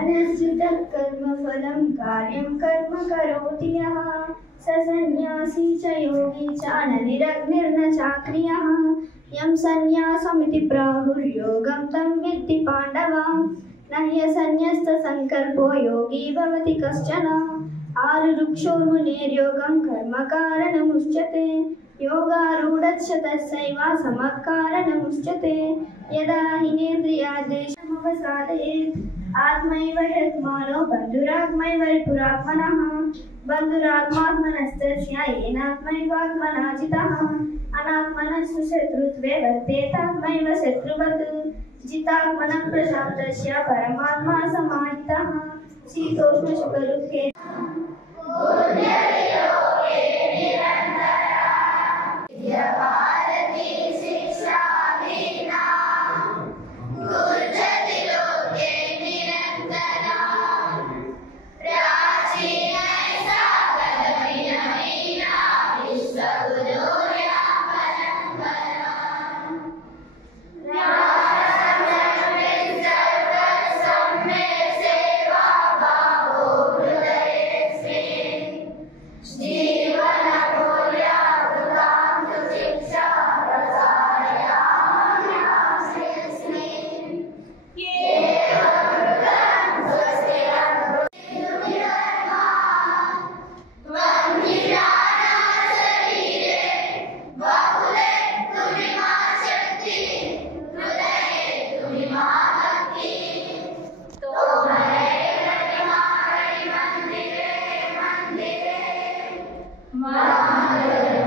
अनश्चितं कर्मफलं कार्यं कर्म करोति यः स सन्न्यासी च योगी च न निरग्निर्न चाक्रियः यं सन्न्यासमिति प्राहुर्योगं तं विद्धि पाण्डव न ह्यसन्न्यस्तसङ्कल्पो योगी भवति कश्चन आरुरुक्षोर्मुनेर्योगं कर्मकारणमुच्यते योगारूढस्य तस्यैव समः कारणमुच्यते यदा हिनेन्द्रियादेशमवसादयेत् आत्मैव ह्यात्मानो बन्धुरात्मैव रिपुरात्मनः बन्धुरात्मात्मनस्तस्य येनात्मैवात्मना जितः अनात्मनस्तु शत्रुत्वे वर्तेतात्मैव शत्रुवत् जितात्मनः प्रशान्तस्य परमात्मा समाहितः शीतोष्णसुखदुःखे Mother